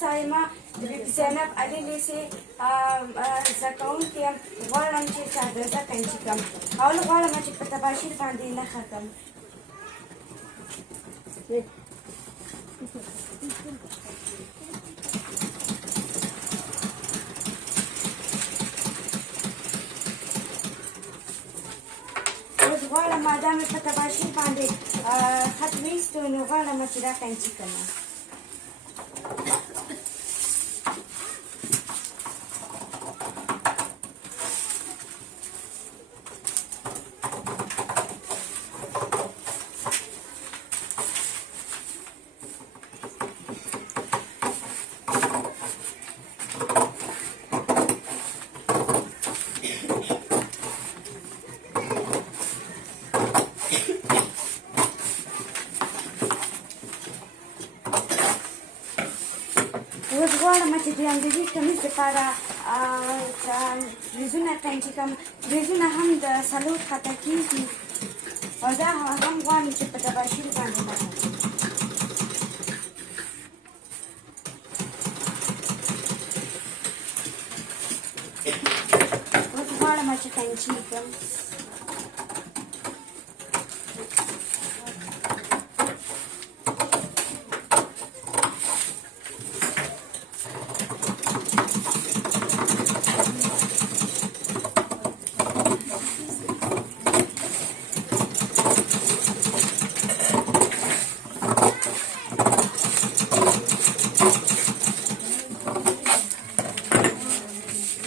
سایما د بیبي زینب علي لیسې زده کوونکې یم غواړم چې چادرزه کنچي کړم اول غواړم چې په تباشیر باندې نښه کړم اوس غواړم دا مې په تباشیر باندې خط ویستو نو غواړم چې دا کنچي کړم اوس غواړم چې د اندازې کمیس دپاره ریزونه کنچي کړم ریزونه هم د څلور خطه کېږي او دا هم غواړم چې په تباشیر باندې نښه کړم اوس غواړم چې کنچي کړم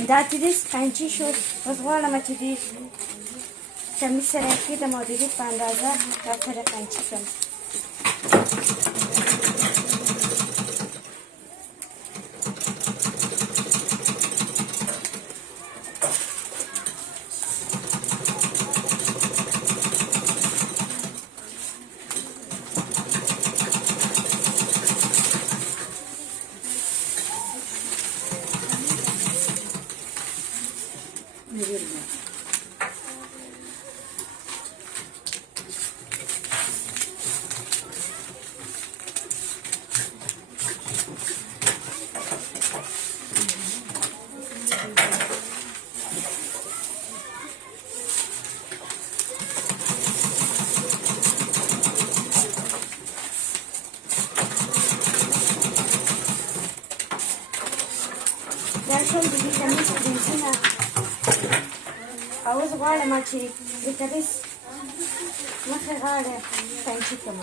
دا چې دې کنچي شو اوس غواړم چې دې کمیس سره یې کېږدم او د دې په اندازه دا سره کنچي کړم دا شول د دې کمیس پرنسونه او اوس غواړم چې د کمیس مخې غاړه کنچي کړم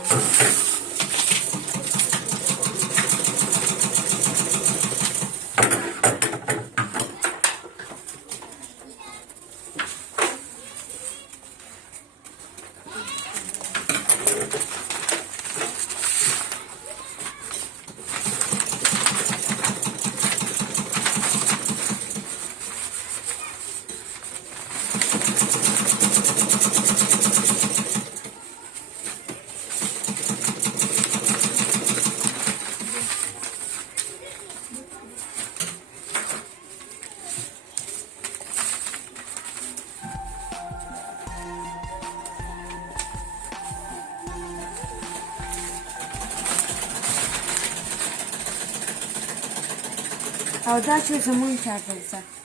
او دا چې زمونږ چادرزه